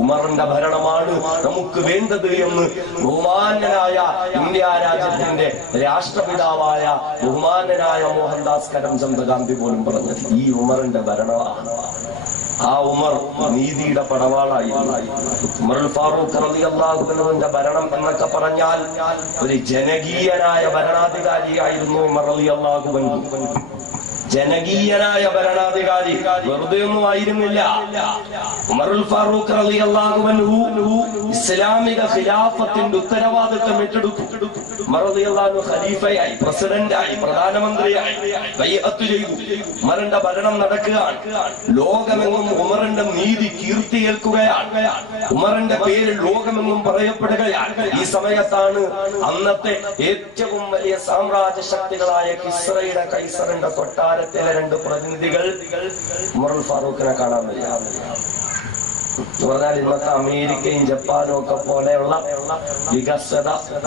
ഉമറിന്റെ ഭരണമാണ് നമുക്ക് വേണ്ടത് എന്ന് ബഹുമാന്യനായ ഇന്ത്യ രാജ്യത്തിന്റെ രാഷ്ട്രപിതാവായ ബഹുമാന്യനായ മോഹൻദാസ് കരംചന്ദ് ഗാന്ധി പോലും പറഞ്ഞു. ഈ ഉമറിന്റെ ഭരണമാണ്. ആ ഉമർ നീതിയുടെ പടവാളായിരുന്നു. ഉമറുൽ ഫാറൂഖ് റളിയല്ലാഹു അൻഹുവിന്റെ ഭരണം എന്നൊക്കെ പറഞ്ഞാൽ ഒരു ജനകീയനായ ഭരണാധികാരിയായിരുന്നു ഉമർ റളിയല്ലാഹു അൻഹു. ജനകീയനായ ഭരണാധികാരി, വെറുതെ ഒന്നും ആയിരുന്നില്ല. ഉമറുൽ ഫാറൂഖ് റളിയല്ലാഹു അൻഹു ഇസ്ലാമിക ഖിലാഫത്തിന്റെ ഉത്തരവാദിത്വം ഏറ്റെടുത്തു. ഉമർ റളിയല്ലാഹു അൻഹു ഖലീഫയായി, പ്രസിഡന്റായി, പ്രധാനമന്ത്രിയായി ബൈഅത്ത് ചെയ്തു. ഉമറിന്റെ ഭരണം നടക്കുകയാണ്. ലോകമെങ്ങും ഉമറിന്റെ നീതി കീർത്തി കേൾക്കുകയാണ്. ഉമറിന്റെ പേര് ലോകമെങ്ങും പറയപ്പെടുകയാണ്. ഈ സമയത്താണ് അന്നത്തെ ഏറ്റവും വലിയ സാമ്രാജ്യ ശക്തികളായ കിസ്രയുടെ കൈസറിന്റെ കൊട്ടാരത്തിലെ 2 പ്രതിനിധികൾ ഉമറുൽ ഫാറൂഖിനെ കാണാൻ വരിക. പറഞ്ഞാൽ ഇന്നത്തെ അമേരിക്കയും ജപ്പാനും ഒക്കെ പോലെയുള്ള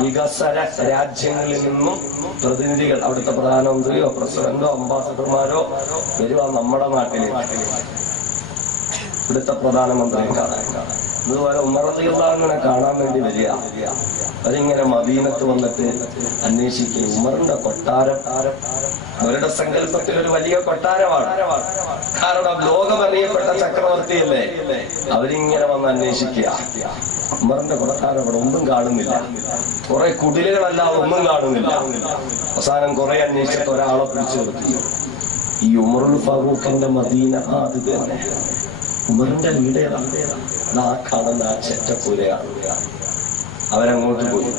വികസന രാജ്യങ്ങളിൽ നിന്നും പ്രതിനിധികൾ, അവിടുത്തെ പ്രധാനമന്ത്രിയോ പ്രസിഡന്റോ അംബാസഡർമാരോ വരുക നമ്മുടെ നാട്ടിലേക്ക്, ഇവിടുത്തെ പ്രധാനമന്ത്രിയെ കാണാൻ. അതുപോലെ ഉമർ റളിയല്ലാഹു അൻഹുവിനെ കാണാൻ വേണ്ടി വരിക. അവരിങ്ങനെ മദീനത്ത് വന്നിട്ട് അന്വേഷിക്കും. ഉമറിന്റെ കൊട്ടാരം അവരുടെ സങ്കല്പത്തിൽ ഒരു വലിയ കൊട്ടാരമാണ്. കാരണം ലോകമറിയപ്പെട്ട ചക്രവർത്തിയല്ലേ. അവരിങ്ങനെ വന്ന് അന്വേഷിക്കുക. ഉമറിന്റെ കൊട്ടാരം അവിടെ ഒന്നും കാണുന്നില്ല. കുറെ കുടിലുകളല്ലാതെ ഒന്നും കാണുന്നില്ല. അവസാനം കുറെ അന്വേഷിച്ചിട്ട് ഒരാളെ പിടിച്ചു നിർത്തി. ഈ ഉമറുൽ ഫാറൂഖിന്റെ മദീന അത് തന്നെ. ഉമറിന്റെ വീട് ആ കാണുന്ന ആ ചെറ്റപ്പൂരയാണ്. അവരങ്ങോട്ട് പോയി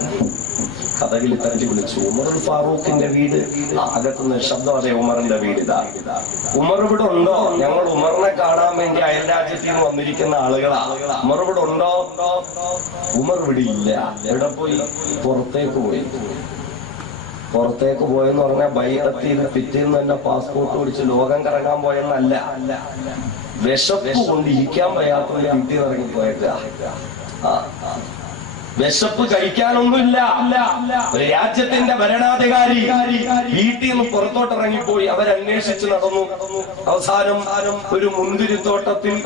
കഥകിൽ തട്ടി വിളിച്ചു. ഉമറുൽ ഫാറൂഖിന്റെ വീട്. അകത്തുനിന്ന് ശബ്ദം, അതെ ഉമറിന്റെ വീട് ഇതാ. ഉമർ ഇവിടെ ഉണ്ടോ? ഞങ്ങൾ ഉമറിനെ കാണാൻ വേണ്ടി അയൽ രാജ്യത്തിൽ നിന്ന് വന്നിരിക്കുന്ന ആളുകളാ. ഉമർ ഇവിടെ ഉണ്ടോ? ഉമർ ഇവിടെ ഇല്ല. എവിടെ പോയി? പുറത്തേക്ക് പോയി. പുറത്തേക്ക് പോയെന്ന് പറഞ്ഞാൽ ബൈഅത്തിൽ പിറ്റേന്ന് തന്നെ പാസ്പോർട്ട് പിടിച്ച് ലോകം കറങ്ങാൻ പോയെന്നല്ല. വിശപ്പ് കൊണ്ട് ഇരിക്കാൻ വയ്യാത്തവര് വീട്ടിൽ ഇറങ്ങി പോയേക്ക. വിശപ്പ് കഴിക്കാനൊന്നുമില്ല. ഒരു രാജ്യത്തിന്റെ ഭരണാധികാരി വീട്ടിൽ നിന്ന് പുറത്തോട്ട് ഇറങ്ങിപ്പോയി. അവരന്വേഷിച്ച് നടന്നു. അവസാനം ഒരു മുന്തിരിത്തോട്ടത്തിൽ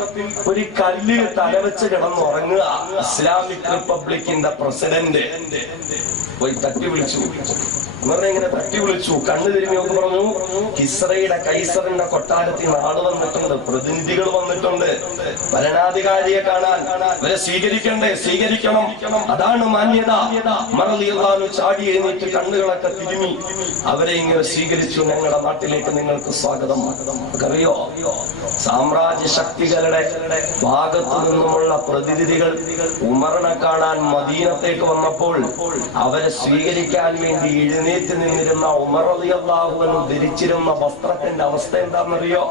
ഒരു കല്ലിൽ തലവെച്ച് കിടന്നുറങ്ങുക. ഇസ്ലാമിക് റിപ്പബ്ലിക്കിന്റെ പ്രസിഡന്റ് പോയി തട്ടി വിളിച്ചു. ഇങ്ങനെ തട്ടി വിളിച്ചു. കണ്ണു തിരിഞ്ഞു നോക്കി പറഞ്ഞു, കിസ്രയുടെ കൈസറിന്റെ കൊട്ടാരത്തിൽ ആള് വന്നിട്ടുണ്ട്, പ്രതിനിധികൾ വന്നിട്ടുണ്ട്, ഭരണാധികാരിയെ കാണാൻ. ഇവരെ സ്വീകരിക്കണ്ടേ? സ്വീകരിക്കണം, അതാണ് മാന്യത. ഉമർ റളിയല്ലാഹു അൻഹു ചാടി എഴുന്നേറ്റ് കണ്ണുകളൊക്കെ തിരുമി അവരെ ഇങ്ങനെ സ്വീകരിച്ചു. ഞങ്ങളുടെ നാട്ടിലേക്ക് നിങ്ങൾക്ക് സ്വാഗതം. അറിയോ, സാമ്രാജ്യ ശക്തികളുടെ ഭാഗത്തു നിന്നുമുള്ള പ്രതിനിധികൾ ഉമറിനെ കാണാൻ മദീനത്തേക്ക് വന്നപ്പോൾ അവരെ സ്വീകരിക്കാൻ വേണ്ടി എഴുന്നേറ്റ് നിന്നിരുന്ന ഉമർ റളിയല്ലാഹു അൻഹു ധരിച്ചിരുന്ന വസ്ത്രത്തിന്റെ അവസ്ഥ എന്താണെന്നറിയോ?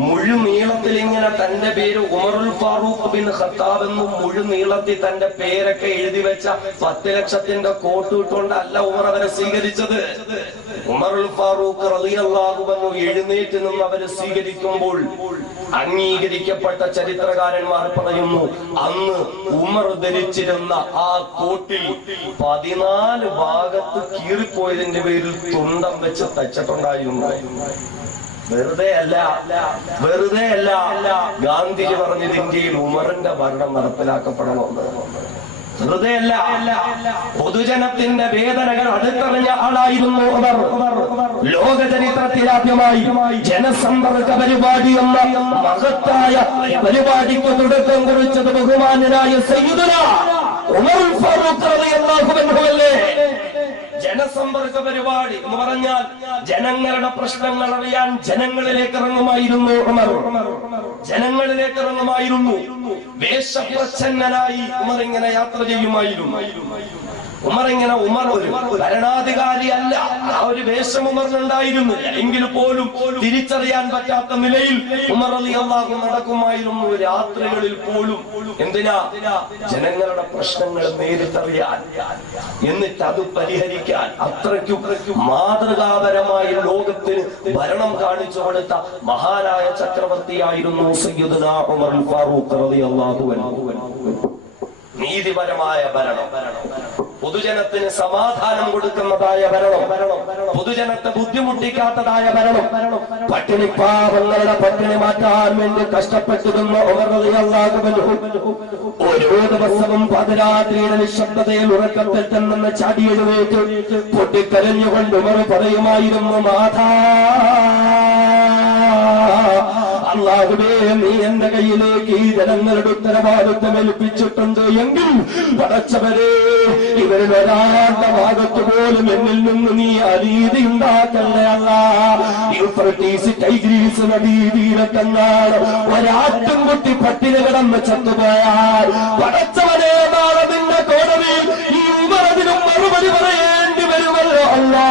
മുഴുനീളത്തിൽ ഇങ്ങനെ തന്റെ പേര് ഉമറുൽ ഫാറൂഖ് ബിൻ ഖത്താബ് എന്നും മുഴുനീളത്തിൽ തന്റെ പേരൊക്കെ എഴുതി വെച്ച 10 ലക്ഷത്തിന്റെ കോട്ട് ഇട്ടുകൊണ്ടല്ല ഉമർ അവരെ സ്വീകരിച്ചത്. ഉമറുൽ ഫാറൂഖ് റളിയല്ലാഹു അൻഹു എഴുന്നേറ്റ് നിന്ന് അവരെ സ്വീകരിക്കുമ്പോൾ അംഗീകരിക്കപ്പെട്ട ചരിത്രകാരന്മാർ പറയുന്നു, അന്ന് ഉമർ ധരിച്ചിരുന്ന ആ കോട്ടിൽ 14 ഭാഗത്ത് കീറിപ്പോയതിന്റെ പേരിൽ തുണ്ടം വെച്ച് തച്ചിട്ടുണ്ടായിരുന്നു. വെറുതെ അല്ല ഗാന്ധിജി പറഞ്ഞത് ഇന്ത്യയിൽ ഉമറിന്റെ ഭരണം നടപ്പിലാക്കപ്പെടണമെന്ന്. വെറുതെ അല്ല, പൊതുജനത്തിന്റെ വേദനകൾ അടുത്തറിഞ്ഞ ആളായിരുന്നു ഉമർ. ലോക ചരിത്രത്തിലാദ്യമായി ജനസമ്പർക്ക പരിപാടി എന്ന മഹത്തായ പരിപാടിക്ക് തുടക്കം കുറിച്ചത് ബഹുമാന്യനായ സയ്യിദുനാ ഉമറുൽ ഫാറൂഖ് റളിയല്ലാഹു അൻഹു അല്ലേ? ജനസമ്പർക്ക പരിപാടി എന്ന് പറഞ്ഞാൽ ജനങ്ങളുടെ പ്രശ്നങ്ങൾ അറിയാൻ ജനങ്ങളിലേക്ക് ഇറങ്ങുമായിരുന്നു ഉമർ. ജനങ്ങളിലേക്ക് ഇറങ്ങുമായിരുന്നു. വേഷപ്രച്ഛന്നനായി ഉമർ ഇങ്ങനെ യാത്ര ചെയ്യുമായിരുന്നു. ഉമർ ഒരു ഭരണാധികാരി അല്ല, ആ ഒരു വേഷം ഉമറിനുണ്ടായിരുന്നില്ല. എങ്കിൽ പോലും തിരിച്ചറിയാൻ പറ്റാത്ത നിലയിൽ ഉമർ റളിയല്ലാഹു അൻഹു നടക്കുമായിരുന്നു. രാത്രികളിൽ പോലും. എന്തിനാ? ജനങ്ങളുടെ പ്രശ്നങ്ങൾ നേരിട്ടറിയാൻ, എന്നിട്ട് അത് പരിഹരിക്കാൻ. അത്രയ്ക്കും മാതൃകാപരമായി ലോകത്തിന് ഭരണം കാണിച്ചു കൊടുത്ത മഹാനായ ചക്രവർത്തിയായിരുന്നു സയ്യിദുനാ ഉമറുൽ ഫാറൂഖ് റളിയല്ലാഹു അൻഹു. നീതിപരമായ ഭരണം, പൊതുജനത്തിന് സമാധാനം കൊടുക്കുന്നതായ ഭരണം, പൊതുജനത്തെ ബുദ്ധിമുട്ടിക്കാത്തതായ ഭരണം, പട്ടിണിപ്പാവങ്ങളുടെ പട്ടിണി മാറ്റാൻ വേണ്ടി കഷ്ടപ്പെട്ടിരുന്ന ഉമർ റളിയല്ലാഹു അൻഹു ഓരോ ദിവസവും പാതിരാത്രിയുടെ നിശബ്ദതയിൽ ഉറക്കത്തിൽ തന്നെ ചാടിയെഴുന്നേറ്റ് പൊട്ടിക്കരഞ്ഞുകൊണ്ട് ഉമർ പറയുമായിരുന്നു, നാഥാ, അല്ലാഹുവേ, നീ എന്റെ കയ്യിലേക്ക് ഈ ജനങ്ങളുടെ ഉത്തരവാദിത്വം ഏൽപ്പിച്ചിട്ടുണ്ട് എങ്കിൽ പടച്ചവരെ, ഇവരിൽ ഒരാളുടെ ഭാഗത്ത് പോലും എന്നിൽ നിന്ന് നീ അനീതി ഉണ്ടാക്കല്ലേ അല്ലാ. യൂഫ്രട്ടീസ് ടൈഗ്രീസ് നദീതീരത്തെങ്ങാണ് ഒരാട്ടുംകുട്ടി പട്ടിണി കിടന്ന് ചത്തുപോയാൽ പടച്ചവനെ, നാളെ നിന്റെ കോടതിയിൽ ഈ ഉമറിനും മറുപടി പറയേണ്ടി വരുമല്ലോ അല്ലാ.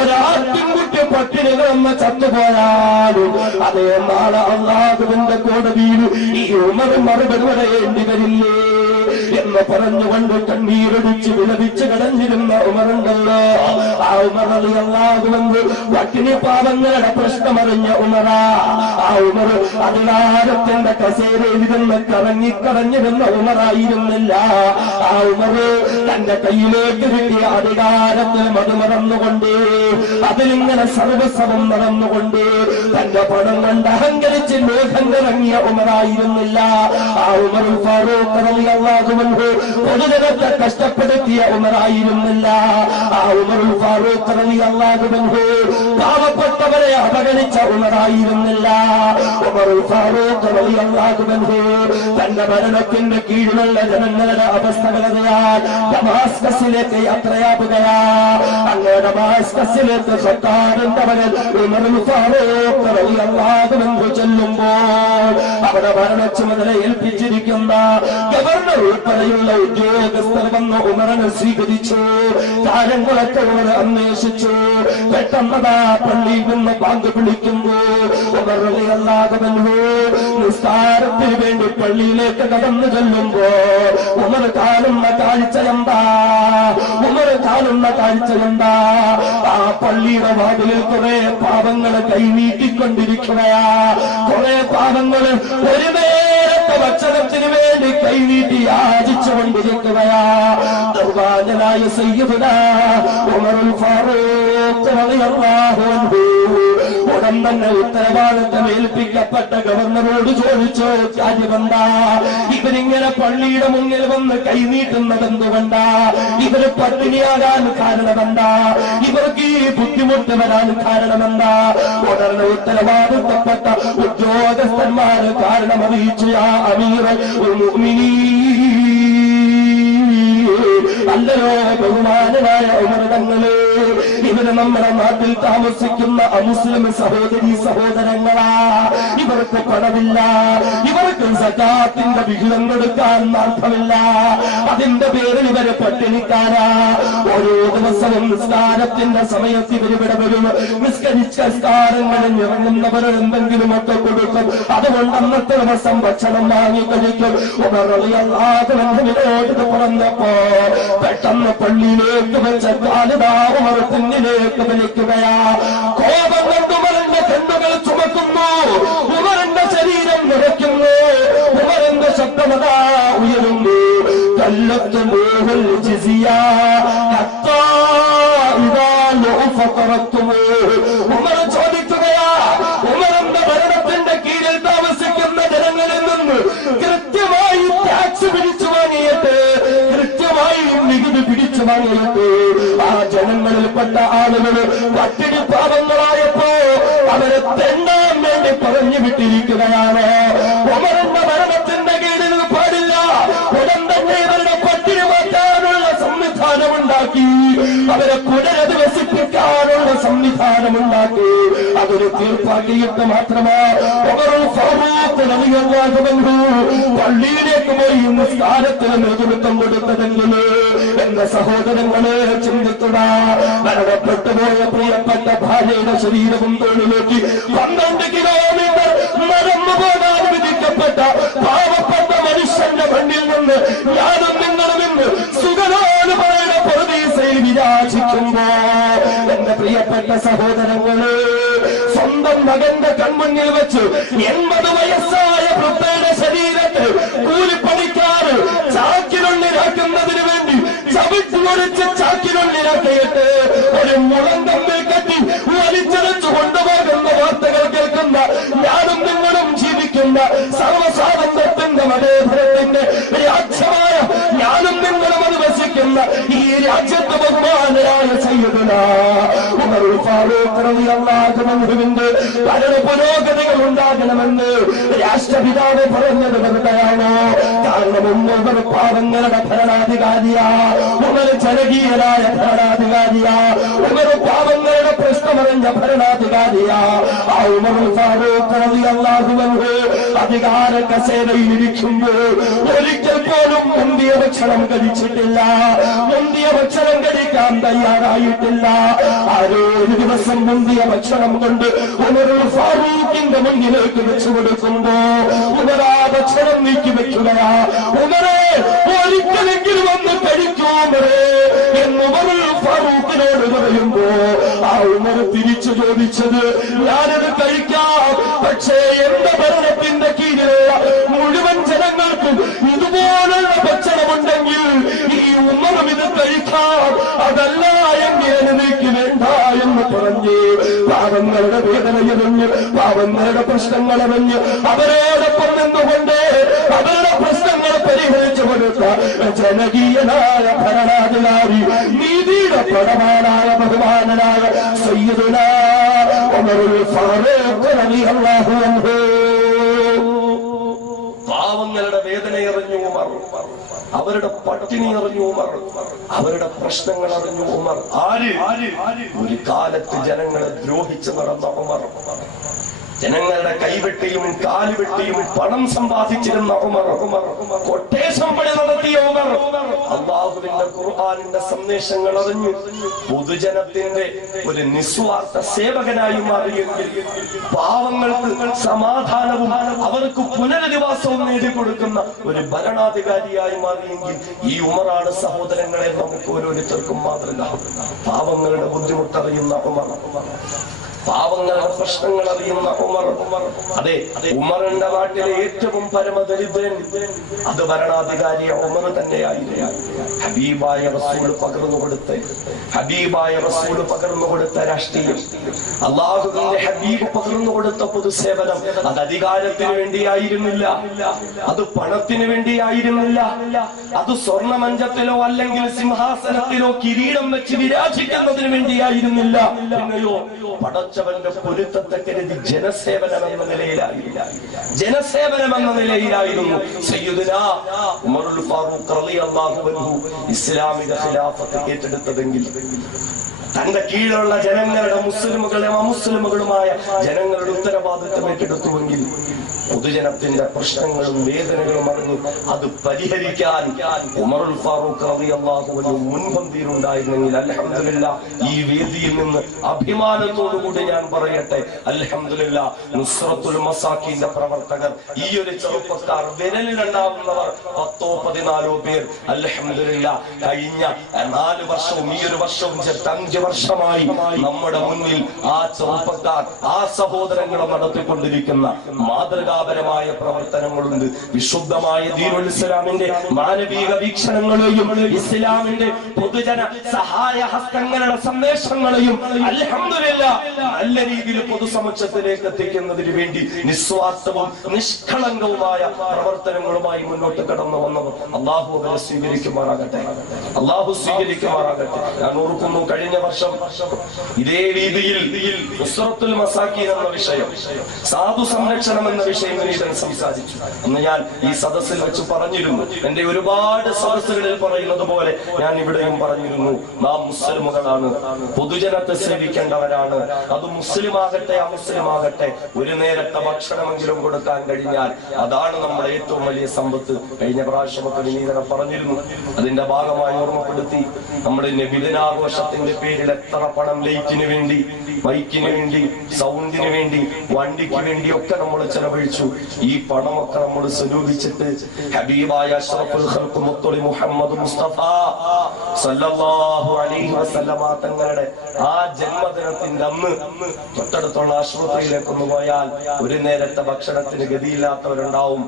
ഒരാട്ടുംകുട്ടി പട്ടിണി കിടന്ന് ചത്തുപോയാലും അതേ നാളെ അല്ലാഹുവിന്റെ കോടതിയിൽ ഈ ഉമർ മറുപടി പറയേണ്ടി വരില്ലേ എന്ന് പറഞ്ഞുകൊണ്ട് കണ്ണീരൊടിച്ച് വിലപിച്ച് കിടന്നിരുന്ന ഉമറുണ്ടല്ലോ. ആ ഉമർ റളിയല്ലാഹു അൻഹു പട്ടിണി പാവങ്ങളുടെ പ്രശ്നമറിഞ്ഞ ഉമറാ. ആ ഉമർ അധികാരത്തിന്റെ കസേരയിലിരുന്ന് കറങ്ങിക്കറഞ്ഞിരുന്ന ഉമറായിരുന്നില്ല. ആ ഉമർ തന്റെ കയ്യിലേക്ക് കിട്ടിയ അധികാരത്തിൽ മറുമറന്നുകൊണ്ട്, അതിലിങ്ങനെ സർവസ്വം നടന്നുകൊണ്ട് തന്റെ പണം കൊണ്ട് അഹങ്കരിച്ച് മേഘം ഇറങ്ങിയ ഉമറായിരുന്നില്ല. ആ ഉമർ ഫാറൂഖ് റളിയല്ലാഹു അൻഹു പൊതുജനത്തെ കഷ്ടപ്പെടുത്തിയ ഉമറായിരുന്നില്ല. ആ ഉമർ ഫാറൂഖ് റളിയല്ലാഹു അൻഹു പാവപ്പെട്ടവരെ അവഗണിച്ച ഉമറായിരുന്നില്ല. ഉമർ ഫാറൂഖ് റളിയല്ലാഹു അൻഹു തന്റെ ഭരണത്തിന്റെ കീഴിലുള്ള ജനങ്ങളുടെ അവസ്ഥകളറിയാൻ ദമാസ്കസിലേക്ക് യാത്രയാവുകയാ. അങ്ങനെ ദമാസ്കസിലേക്ക് സർക്കാരിന്റെ മകൻ ഉമർ ഫാറൂഖ് റളിയല്ലാഹു അൻഹു ചെല്ലുമ്പോൾ അവിടെ ഭരണ ചുമതല ഏൽപ്പിച്ചിരിക്കുന്ന ഗവർണർ ഉൾപ്പെടെയുള്ള ഉദ്യോഗസ്ഥർ വന്ന് ഉമറിനെ സ്വീകരിച്ചു. കാര്യങ്ങളൊക്കെ ഉമർ അന്വേഷിച്ചു. പെട്ടെന്നതാ പള്ളിയിൽ നിന്ന് ബാങ്ക് വിളിക്കുമ്പോൾ ഉമർ റളിയല്ലാഹു അൻഹു നിസ്കാരത്തിന് വേണ്ടി പള്ളിയിലേക്ക് കടന്നു ചെല്ലുമ്പോൾ ഉമർ കാണുന്ന കാഴ്ച എന്താ? ഉമർ കാണുന്ന കാഴ്ച എന്താ? ആ പള്ളിയുടെ വാതിലിൽ കുറെ പാവങ്ങൾ കൈനീട്ടിക്കൊണ്ടിരിക്കുകയാ. കുറെ പാവങ്ങൾ ഒരു നേരത്തെ ഭക്ഷണത്തിന് വേണ്ടി കൈനീട്ടി യാചിച്ചുകൊണ്ടിരിക്കുകയാ. ദുർബാലനായ സയ്യിദുനാ ഉമറുൽ ഫാറൂഖ് റളിയല്ലാഹു അൻഹു ഉടൻ തന്നെ ഉത്തരവാദിത്തം ഏൽപ്പിക്കപ്പെട്ട ഗവർണറോട് ചോദിച്ചു, കാര്യമെന്താ? ഇവരിങ്ങനെ പള്ളിയുടെ മുന്നിൽ വന്ന് കൈനീട്ടുന്നത് എന്തുകൊണ്ടാ? ഇവര് പട്ടിണിയാകാൻ കാരണമെന്താ? ഇവർക്ക് ഈ ബുദ്ധിമുട്ട് വരാൻ കാരണമെന്താ? ഉടനെ ഉത്തരവാദിത്തപ്പെട്ട ഉദ്യോഗസ്ഥന്മാര് കാരണം അറിയിച്ചു, യാ അമീറുൽ മുഅ്മിനീൻ, അല്ലയോ ബഹുമാനനായ ഉമർ തങ്ങളെ, ഇവര് നമ്മുടെ നാട്ടിൽ താമസിക്കുന്ന അമുസ്ലിം സഹോദരീ സഹോദരങ്ങളാ. ഇവർക്ക് പണമില്ല, ഇവർക്ക് സകാത്തിന്റെ വിഹിതം കൊടുക്കാൻ മാർഗമില്ല. അതിന്റെ പേരിൽ ഇവര് പട്ടിണിക്കാരാ. ഓരോ ദിവസവും നിസ്കാരത്തിന്റെ സമയത്ത് ഇവരിവിടെ വരും. നിസ്കരിച്ച നിസ്കാരങ്ങളിൽ ഇറങ്ങുന്നവർ എന്തെങ്കിലുമൊക്കെ കൊടുക്കും. അതുകൊണ്ട് അന്നത്തെ ദിവസം ഭക്ഷണം വാങ്ങി കഴിക്കും. ഉമർ റളിയല്ലാഹു അൻഹുവിനോട് ഇത് പറഞ്ഞപ്പോ പെട്ടെന്ന് പള്ളിയിലേക്ക് വെച്ച കാലിതാ ഉമർ പിന്നിലേക്ക് വലിക്കുകയാ. കോപം കൊണ്ട് ഉമറിന്റെ കണ്ണുകൾ ചുമക്കുന്നു, ഉമറിന്റെ ശരീരം നിറയ്ക്കുന്നു, ഉമറിന്റെ ശബ്ദമതാ ഉയരുന്നു. കല്ലത്തുമൂഹുൽ ജിസിയ ഹത്താ ഇദാ ലുഅഫതറത്തുമൂഹ്. ഉമർ ചോദിക്കുകയാ, ഉമറിന്റെ ഭരണത്തിന്റെ കീഴിൽ താമസിക്കുന്ന ജനങ്ങളിൽ നിന്ന് കൃത്യമായി ടാക്സ് പിടിച്ചു വാങ്ങിയിട്ട്, കൃത്യമായി നികുതി പിടിച്ചു വാങ്ങിയിട്ട് ആ ജനങ്ങളിൽപ്പെട്ട ആളുകൾ പട്ടിണി പാവങ്ങളായപ്പോ അവരെ തെണ്ടാൻ വേണ്ടി പറഞ്ഞു വിട്ടിരിക്കുകയാണ്. ഉമറിന്റെ ഭരണത്തിന്റെ കീഴിൽ പാടില്ല. ഉടൻ തന്നെ ഇവരുടെ പട്ടിണി മാറ്റാനുള്ള സംവിധാനമുണ്ടാക്കി, അവരെ പുനരധിവസിപ്പിക്കാനുള്ള സംവിധാനമുണ്ടാക്കി. അതൊരു തീർപ്പാക്കിയിട്ട് മാത്രമാ ഉമറുൽ ഫാറൂഖ് റളിയല്ലാഹു അൻഹു പള്ളിയിലേക്ക് പോയി നിസ്കാരത്തിന് നേതൃത്വം കൊടുത്തതെങ്കിൽ എന്റെ സഹോദരങ്ങളെ ചിന്തിക്കുക. മരണപ്പെട്ടുപോയ പ്രിയപ്പെട്ട ഭാര്യയുടെ ശരീരവും തോളിലേക്ക് 12 കിലോമീറ്റർ നടന്നു പോകാൻ വിധിക്കപ്പെട്ട പാവപ്പെട്ട മനുഷ്യന്റെ മണ്ണിൽ നിന്ന് ഞാനും നിങ്ങളും ഇന്ന് സുഖലോലുമായ പറുദീസയിൽ വിരാജിക്കുമ്പോ എന്റെ പ്രിയപ്പെട്ട സഹോദരങ്ങളെ, സ്വന്തം മകന്റെ കൺമുന്നിൽ വെച്ച് 80 വയസ്സായ വൃദ്ധയുടെ ശരീരത്തിൽ കൂലിപ്പണിക്കാർ ചാക്കിനുള്ളിലാക്കുന്നതിന് വേണ്ടി സർവ്വസ്വാതന്ത്ര്യത്തിന്റെ മതേതരത്തിന്റെ രാജ്യമായ ഞാനും നിങ്ങളും അനുവസിക്കുന്ന ഈ രാജ്യത്ത് ബഹുമാനരായ സയ്യിദുനാ ഉമറുൽ ഫാറൂഖ് റളിയല്ലാഹു അൻഹുവിന്റെ ഭരണ പുരോഗതികൾ ഉണ്ടാകണമെന്ന് രാഷ്ട്രപിതാവ് പറഞ്ഞത് വെറുതെയാണോ? കാരണം ഉമർ പാവങ്ങളുടെ ഭരണാധികാരിയാ, ഉമർ ജനകീയനായ ഭരണാധികാരിയാ, ഉമർ പാവങ്ങളുടെ പ്രശ്നമറിഞ്ഞ ഭരണാധികാരിയാ. ആ ഉമറുൽ ഫാറൂഖ് റളിയല്ലാഹു അൻഹു അധികാര കസേരയിൽ ഇരിക്കുമ്പോൾ ഒരിക്കൽ പോലും മുന്തിയ ഭക്ഷണം കഴിച്ചിട്ടില്ല, മുന്തിയ ഭക്ഷണം കഴിക്കാൻ തയ്യാറായിട്ടില്ല. ആരോ ഒരു ദിവസം മുന്തിയ ഭക്ഷണം കൊണ്ട് ഉമറുൽ ഫാറൂഖിന്റെ മുന്നിലേക്ക് വെച്ചു കൊടുക്കുമ്പോ ഉമർ ആ ഭക്ഷണം നീക്കി വെക്കുകയാ. ഉമറേ, ഒരിക്കലെങ്കിലും ഒന്ന് കഴിക്കൂ ഉമറേ എന്ന് ഉമറുൽ ഫാറൂഖിനോട് പറയുമ്പോ ആ ഉമർ തിരിച്ചു ചോദിച്ചത്, ഞാനത് കഴിക്കാം, പക്ഷേ എന്റെ ഭരണത്തിന്റെ കീഴിലുള്ള മുഴുവൻ ജനങ്ങൾക്കും ഇതുപോലുള്ള ഭക്ഷണമുണ്ടെങ്കിൽ ഈ ഉമറും ഇത് കഴിക്കാം, അതല്ല എങ്കിൽ എനിക്ക് വേണ്ട എന്ന് പറഞ്ഞ് പാവങ്ങളുടെ വേദനയറിഞ്ഞ് പാവങ്ങളുടെ പ്രശ്നങ്ങളറിഞ്ഞ് അവരോടൊപ്പം നിന്നുകൊണ്ട് അവരുടെ പ്രശ്നങ്ങൾ പരിഹരിച്ചു കൊടുത്ത ജനകീയനായ ഭരണാധികാരി, നീതിയുടെ പടവാനായ ബഹുമാനനായ സയ്യിദുനാ ഉമറുൽ ഫാറൂഖ് റളിയല്ലാഹു അൻഹു. പാവങ്ങളുടെ വേദനയറിഞ്ഞു ഉമർ, അവരുടെ പട്ടിണി അറിഞ്ഞു ഉമർ, അവരുടെ പ്രശ്നങ്ങൾ അറിഞ്ഞു ഉമർ. ആര്? ഒരു കാലത്ത് ജനങ്ങളെ ദ്രോഹിച്ച് നടന്ന ഉമർ, ജനങ്ങളുടെ കൈവെട്ടിയും കാലുവെട്ടിയും പണം സമ്പാദിച്ചിരുന്ന ഉമർ, കൊട്ടേഷൻ പണി നടത്തിയ ഉമർ, അല്ലാഹുവിന്റെ ഖുർആനിന്റെ സന്ദേശങ്ങൾ അറിഞ്ഞു പൊതുജനത്തിന്റെ ഒരു നിസ്വാർത്ഥ സേവകനായി മാറിയെങ്കിൽ, പാവങ്ങൾക്ക് സമാധാനവും അവർക്ക് പുനരധിവാസവും നേടിക്കൊടുക്കുന്ന ഒരു ഭരണാധികാരിയായി മാറിയെങ്കിൽ ഈ ഉമറാണ് സഹോദരങ്ങളെ നമുക്ക് ഓരോരുത്തർക്കും മാതൃക. പാവങ്ങളുടെ ബുദ്ധിമുട്ടറിയുന്ന ഉമർ, പാവങ്ങളുടെ പ്രശ്നങ്ങൾ അറിയുന്ന ഉമർ. അതെ, ഉമറിന്റെ നാട്ടിലെ ഏറ്റവും പരമദരിദ്രൻ അത് ഭരണാധികാരി ഉമർ തന്നെയായിരുന്നു. ഹബീബായ റസൂൽ പകർന്നു കൊടുത്ത രാഷ്ട്രീയം, അല്ലാഹുവിന്റെ ഹബീബ് പകർന്നു കൊടുത്ത പൊതുസേവനം, അത് അധികാരത്തിന് വേണ്ടിയായിരുന്നില്ല, അത് പണത്തിന് വേണ്ടിയായിരുന്നില്ല, അത് സ്വർണമഞ്ചത്തിലോ അല്ലെങ്കിൽ സിംഹാസനത്തിലോ കിരീടം വെച്ച് വിരാജിക്കുന്നതിന് വേണ്ടിയായിരുന്നില്ല. പിന്നെയോ പടച്ചവന്റെ പൊരുത്തത്തെ കരുതി ജനസേവനം എന്ന നിലയിലായിരുന്നു സയ്യിദുനാ ഉമറുൽ ഫാറൂഖ് റളിയല്ലാഹു അൻഹു ഇസ്ലാമിക ഖിലാഫത്ത് ഏറ്റെടുത്തതെങ്കിൽ, തന്റെ കീഴിലുള്ള ജനങ്ങളുടെ മുസ്ലിമുകളും അമുസ്ലിമുകളുമായ ജനങ്ങളുടെ ഉത്തരവാദിത്വം ഏറ്റെടുത്തുവെങ്കിൽ, പൊതുജനത്തിന്റെ പ്രശ്നങ്ങളും വേദനകളും അറിഞ്ഞു അത് പരിഹരിക്കാൻ ഉമറുൽ ഫാറൂഖ് റളിയല്ലാഹു അൻഹു മുൻപന്തിയിലുണ്ടായിരുന്നെങ്കിൽ, അൽഹംദുലില്ലാഹ്, ഈ വേദിയിൽ നിന്ന് അഭിമാനത്തോടുകൂടി ഞാൻ പറയട്ടെ, അൽഹംദുലില്ലാഹ്, നുസ്റത്തുൽ മസാക്കീന്റെ പ്രവർത്തകർ, ഈ ഒരു ചെറുപ്പക്കാർ, വിരലിലുണ്ടാവുന്നവർ 10-14 പേർ, അൽഹംദുലില്ലാഹ്, കഴിഞ്ഞ 4 വർഷവും ഈ ഒരു വർഷവും ചേർത്ത് 5 വർഷമായി നമ്മുടെ മുന്നിൽ ആ ചെറുപ്പക്കാർ, ആ സഹോദരങ്ങളെ നടത്തിക്കൊണ്ടിരിക്കുന്ന മാതൃകാപരമായ പ്രവർത്തനങ്ങളുണ്ട്. വിശുദ്ധമായ ദീനുൽ ഇസ്ലാമിന്റെ മാനവിക വീക്ഷണങ്ങളെയും ഇസ്ലാമിന്റെ പൊതുജന സഹായ ഹസ്തങ്ങളുടെ സന്ദേശങ്ങളെയും അൽഹംദുലില്ലാഹ് നല്ല രീതിയിൽ പൊതുസമൂഹത്തിലേക്ക് എത്തിക്കുന്നതിന് വേണ്ടി നിസ്വാർത്ഥവും നിഷ്കളങ്കവുമായ പ്രവർത്തനങ്ങളുമായി മുന്നോട്ട് കടന്നു വന്നവർ അല്ലാഹു അവരെ സ്വീകരിക്കുമാറാകട്ടെ, അല്ലാഹു സ്വീകരിക്കുമാറാകട്ടെ. ഞാൻ ഓർക്കുന്നു, കഴിഞ്ഞ വർഷം ഇതേ രീതിയിൽ നുസ്റത്തുൽ മസാക്കീൻ എന്ന വിഷയം, സാധു സംരക്ഷണം എന്ന വിഷയം സംസാരിച്ചു. അന്ന് ഞാൻ ഈ സദസ്സിൽ വെച്ച് പറഞ്ഞിരുന്നു, എന്റെ ഒരുപാട് സദസ്സുകളിൽ പറയുന്നത് പോലെ ഞാൻ ഇവിടെയും പറഞ്ഞിരുന്നു, നാം മുസ്ലിമുകളാണ്, പൊതുജനത്തെ സേവിക്കേണ്ടവരാണ്. അത് മുസ്ലിമാകട്ടെ അമുസ്ലിമാകട്ടെ, ഒരു നേരത്തെ ഭക്ഷണമെങ്കിലും കൊടുക്കാൻ കഴിഞ്ഞാൽ അതാണ് നമ്മുടെ ഏറ്റവും വലിയ സമ്പത്ത്. കഴിഞ്ഞ പ്രാവശ്യമൊക്കെ വിനീതനം പറഞ്ഞിരുന്നു, അതിന്റെ ഭാഗമായി ഓർമ്മപ്പെടുത്തി. നമ്മുടെ നബിദിനാഘോഷത്തിന്റെ പേരിൽ എത്ര പണം ലൈറ്റിന് വേണ്ടി, മൈക്കിന് വേണ്ടി, സൗണ്ടിന് വേണ്ടി, വണ്ടിക്ക് വേണ്ടി ഒക്കെ നമ്മൾ ചെലവഴിച്ചു. ഈ പണമൊക്കെ നമ്മൾ സ്വരൂപിച്ചിട്ട് ഹബീബായ അഷ്റഫുൽ ഖൽഖ് മുത്തുളി മുഹമ്മദ് മുസ്തഫ സല്ലല്ലാഹു അലൈഹി വസല്ലമ തങ്ങളുടെ ആ ജന്മദിനത്തിന്റെ അന്ന് തൊട്ടടുത്തുള്ള ആശുപത്രിയിലേക്കൊന്ന് പോയാൽ ഒരു നേരത്തെ ഭക്ഷണത്തിന് ഗതിയില്ലാത്തവരുണ്ടാവും,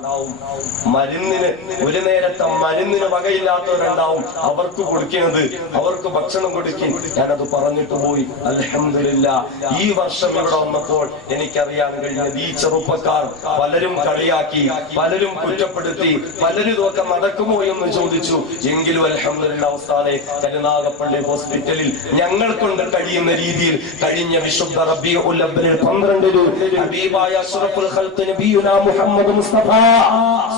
ഒരു നേരത്തെ മരുന്നിന് വകയില്ലാത്തവരുണ്ടാവും. അവർക്ക് കൊടുക്കുന്നത്, അവർക്ക് ഭക്ഷണം കൊടുക്കും. ഞാനത് പറഞ്ഞിട്ട് പോയി. അൽഹംദുലില്ലാ, ഈ വർഷം ഇവിടെ വന്നപ്പോൾ എനിക്കറിയാൻ കഴിഞ്ഞത് ഈ ചെറുപ്പക്കാർ പലരും കളിയാക്കി, പലരും കുറ്റപ്പെടുത്തി, പലരും ഇതൊക്കെ നടക്കുമോ എന്ന് ചോദിച്ചു. എങ്കിലും അൽഹംദുലില്ലാ ഉസ്താദേ, കരുനാഗപ്പള്ളി ഹോസ്പിറ്റലിൽ ഞങ്ങൾ കൊണ്ട് കഴിയുന്ന രീതിയിൽ കഴിഞ്ഞ വിശുദ്ധ റബീഉൽ അവ്വൽ 12 ഹബീബായ അഷ്റഫുൽ ഖൽഖ് നബിയുനാ മുഹമ്മദ് മുസ്തഫ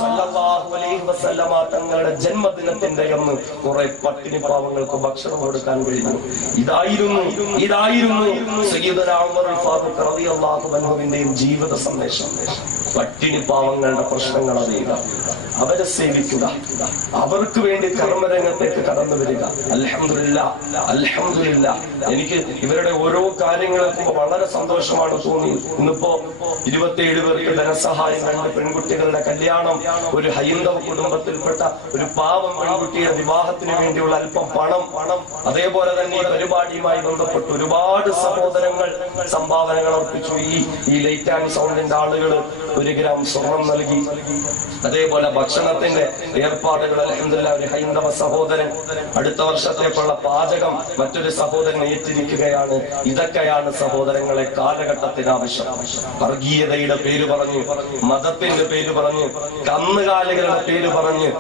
സല്ലല്ലാഹു അലൈഹി വസല്ലമ തങ്ങളുടെ ജന്മദിനത്തിന്റെ അന്ന് കുറെ പട്ടിണി പാവങ്ങൾക്ക് ഭക്ഷണം കൊടുക്കാൻ കഴിഞ്ഞു. ഇതായിരുന്നു സയ്യിദുനാ ഉമർ ഫാറൂഖ് റളിയല്ലാഹു അൻഹുവിന്റെയും ജീവിത സന്ദേശം. പട്ടിണി പാവങ്ങളുടെ പ്രശ്നങ്ങൾ അറിയുക, അവരെ സേവിക്കുക, അവർക്ക് വേണ്ടി കർമ്മരംഗത്തേക്ക് കടന്നു വരിക. അൽഹംദുലില്ലാ, എനിക്ക് ഇവരുടെ ഓരോ കാര്യങ്ങൾ വളരെ സന്തോഷമാണ് തോന്നിയത്. ഇന്നിപ്പോ 27 പേർക്ക് ധനസഹായം, 2 പെൺകുട്ടികളുടെ കല്യാണം, ഒരു ഹൈന്ദവ കുടുംബത്തിൽപ്പെട്ട ഒരു പാവം പെൺകുട്ടിയുടെ വിവാഹത്തിന് വേണ്ടിയുള്ള അല്പം പണം, അതേപോലെ തന്നെ ഈ പരിപാടിയുമായി ബന്ധപ്പെട്ട് ഒരുപാട് സഹോദരങ്ങൾ സംഭാവനകൾ അർപ്പിച്ചു. ഈ ലൈറ്റ് ആൻഡ് സൗണ്ടിന്റെ ആളുകൾ 1 ഗ്രാം സ്വർണം നൽകി. അതേപോലെ ഭക്ഷണത്തിന്റെ ഏർപ്പാടുകൾ അൽഹംദുലില്ലാ ഒരു ഹൈന്ദവ സഹോദരൻ, അടുത്ത വർഷത്തേക്കുള്ള പാചകം മറ്റൊരു സഹോദരൻ ഏറ്റിരിക്കുകയാണ്. ഇതൊക്കെയാണ് സഹോദരങ്ങളെ കാലഘട്ടത്തിന് ആവശ്യം. വർഗീയതയുടെ പേര് പറഞ്ഞ്, മതത്തിന്റെ പേര് പറഞ്ഞ്, കന്നുകാലികളുടെ പേര് പറഞ്ഞ്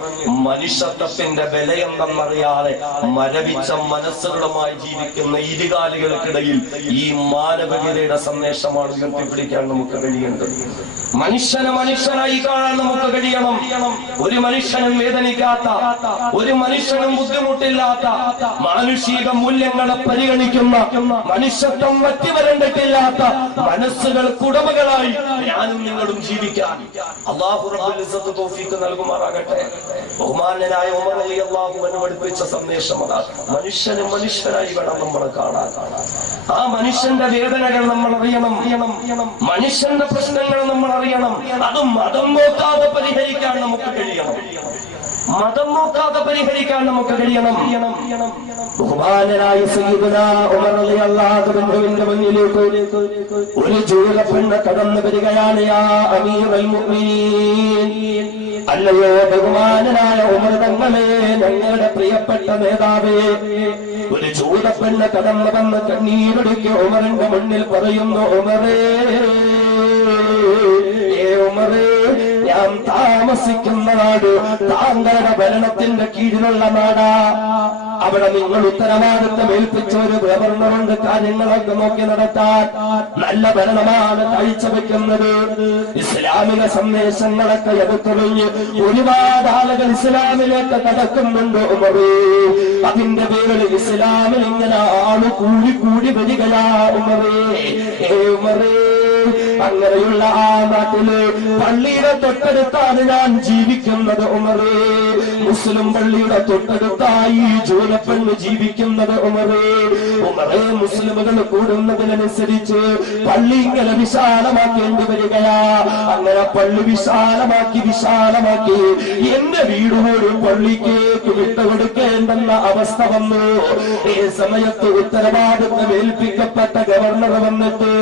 മനുഷ്യത്വത്തിന്റെ വിലയെന്നറിയാതെ മരവിച്ച മനസ്സുകളുമായി ജീവിക്കുന്ന ഇരുകാലികൾക്കിടയിൽ ഈ മാനവികതയുടെ സന്ദേശമാണ് ഉയർത്തിപ്പിടിക്കാൻ നമുക്ക് കഴിയേണ്ടത്. മനുഷ്യനെ മനുഷ്യനായി കാണാൻ നമുക്ക് കഴിയണം. ഒരു മനുഷ്യനും വേദനിക്കാത്ത, ഒരു മനുഷ്യനും ബുദ്ധിമുട്ടില്ലാത്ത, മാനുഷിക മൂല്യങ്ങളെ പരിഗണിക്കുന്ന, മനുഷ്യത്വം വറ്റിവരണ്ടിട്ടില്ലാത്ത മനസ്സുകൾക്ക് ഉടമകളായി ഞാനും നിങ്ങളും ജീവിക്കാൻ അല്ലാഹു റബ്ബുൽ ഇസ്സത്ത് തൗഫീഖ് നൽകുമാറാകട്ടെ. ബഹുമാനനായ ഉമർ റളിയല്ലാഹു അൻഹു പഠിപ്പിച്ച സന്ദേശം അതാണ്. മനുഷ്യനെ മനുഷ്യനായി വേണം നമ്മൾ കാണാൻ. ആ മനുഷ്യന്റെ വേദനകൾ നമ്മൾ അറിയണം, മനുഷ്യന്റെ പ്രശ്നങ്ങൾ നമ്മൾ അറിയണം. അതും മതം നോക്കാതെ പരിഹരിക്കാൻ നമുക്ക് കഴിയണം. ബഹുമാനനായ സയ്യിദുനാ ഉമർ റളിയല്ലാഹു അൻഹുവിന്റെ മുന്നിലേക്ക് ഒരു ജൂത പെണ്ണ് കടന്നു വരികയാണ്. യാ അമീറുൽ മുഅ്മിനീൻ, അല്ലയോ ബഹുമാനനായ ഉമർ തങ്ങളെ, ഞങ്ങളുടെ പ്രിയപ്പെട്ട നേതാവേ. ഒരു ജൂത പെണ്ണ് കടന്നു വന്ന് കണ്ണീരൊടുക്കി ഉമറിന്റെ മുന്നിൽ പറയുന്നു, ഉമറേ, ഞാൻ താമസിക്കുന്ന നാട് താങ്കളുടെ ഭരണത്തിന്റെ കീഴിലുള്ള നാടാ. അവിടെ നിങ്ങൾ ഉത്തരവാദിത്തം ഏൽപ്പിച്ച ഒരു ഗവർണറുണ്ട് കാര്യങ്ങളൊക്കെ നോക്കി നടത്താൻ. നല്ല ഭരണമാണ് കാഴ്ചവെക്കുന്നത്. ഇസ്ലാമിക സന്ദേശങ്ങളൊക്കെ എടുത്തുകഴിഞ്ഞ് ഒരുപാട് ആളുകൾ ഇസ്ലാമിലേക്ക് കടക്കുന്നുണ്ട് ഉമറേ. അതിന്റെ പേരിൽ ഇസ്ലാമിൽ ഇങ്ങനെ ആള് കൂടി വരികയാ ഉമറേ. ഉമറേ, അങ്ങനെയുള്ള ആ നാട്ടില് പള്ളിയുടെ തൊട്ടടുത്താണ് ഞാൻ ജീവിക്കുന്നത് ഉമറേ. മുസ്ലിം പള്ളിയുടെ തൊട്ടടുത്തായി ജൂലപ്പെണ്ണ് ജീവിക്കുന്നത് ഉമറേ. ഉമറേ, മുസ്ലിമുകൾ കൂടുന്നതിനനുസരിച്ച് പള്ളി ഇങ്ങനെ വിശാലമാക്കേണ്ടി വരികയാ. അങ്ങനെ പള്ളി വിശാലമാക്കി എന്റെ വീട് പോലും പള്ളിക്കേക്ക് വിട്ടുകൊടുക്കേണ്ടെന്ന അവസ്ഥ വന്നു. ഈ സമയത്ത് ഉത്തരവാദിത്വം ഏൽപ്പിക്കപ്പെട്ട ഗവർണർ വന്നിട്ട്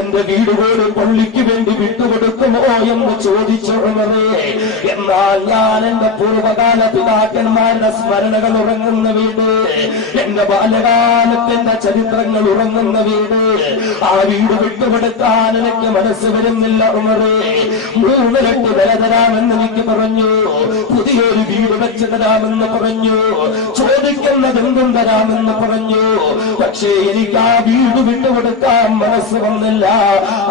എന്റെ വീട് പോലും പള്ളിക്ക് വേണ്ടി വിട്ടുകൊടുക്കുമോ എന്ന് ചോദിച്ചു ഉമറേ. എന്നാൽ ഞാൻ എന്റെ പൂർവകാല പിതാക്കന്മാരുടെ സ്മരണകൾ ഉറങ്ങുന്ന വീട്, എന്റെ ബാല്യകാലത്തിന്റെ ചരിത്രങ്ങൾ ഉറങ്ങുന്ന വീട്, ആ വീട് വിട്ടുകൊടുക്കാൻ എനിക്ക് മനസ്സ് വരുന്നില്ല ഉമറേ. 3 ലക്ഷം വില തരാമെന്ന് എനിക്ക് പറഞ്ഞു, പുതിയൊരു വീട് വെച്ച് തരാമെന്ന് പറഞ്ഞു, ചോദിക്കുന്നത് എന്തും തരാമെന്ന് പറഞ്ഞു. പക്ഷേ എനിക്ക് ആ വീട് വിട്ടുകൊടുക്കാൻ മനസ്സ് വന്നില്ല.